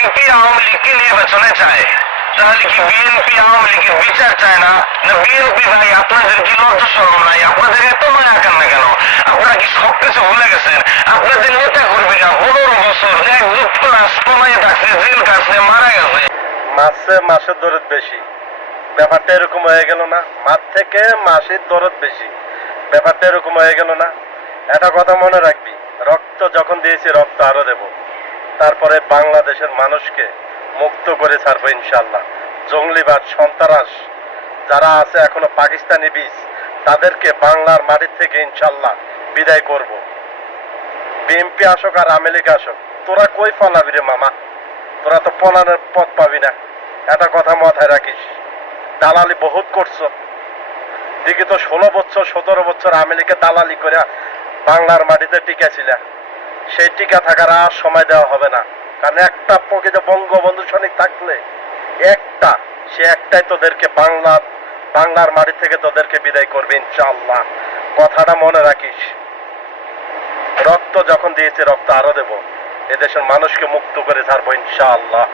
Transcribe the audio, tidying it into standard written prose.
BNP Awami লীগকে নির্বাচনে চায়, তাহলে কি বিএনপি আওয়ামী লীগের বিচার চায় না? না বিএনপি ভাই আপনাদের কি লজ্জা শরম নাই? আপনাদের এত মায়া কান্না কেন? আপনারা কি সবকিছু ভুলে গেছেন? আপনাদের নেতা কর্মীরা 15 বছর এক যুক্তরাজ কমাই থাকছে, জেল কাটছে, মারা গেছে। মাসের দরদ বেশি, ব্যাপারটা এরকম হয়ে গেল না? মাস থেকে মাসের দরদ বেশি, ব্যাপারটা এরকম হয়ে গেল না? একটা কথা মনে রাখবি, রক্ত যখন দিয়েছি রক্ত আরো দেব। তারপরে বাংলাদেশের মানুষকে মুক্ত করে ছাড়বো ইনশাল্লাহ। জঙ্গলিবাদ, সন্ত্রাস যারা আছে এখনো পাকিস্তানি বীজ, তাদেরকে বাংলার মাটির থেকে ইনশাল্লাহ বিদায় করব। বিএনপি আসুক আর আওয়ামী লীগ আসুক, তোরা কই পালাবি রে মামা? তোরা তো পলানোর পথ পাবি না। একটা কথা মাথায় রাখিস, দালালি বহুত করছো। দিকে তো 16 বছর 17 বছর আওয়ামী লীগের দালালি করে বাংলার মাটিতে টিকা ছিল। সেই টিকা থাকার আর সময় দেওয়া হবে না। কারণ একটা প্রকৃত বঙ্গবন্ধু সৈনিক থাকলে একটা, সে একটাই তোদেরকে বাংলার মাটি থেকে তোদেরকে বিদায় করবে ইনশাআল্লাহ। কথাটা মনে রাখিস। রক্ত যখন দিয়েছে রক্ত আরো দেব। এদেশের মানুষকে মুক্ত করে ছাড়বো ইনশাআল্লাহ।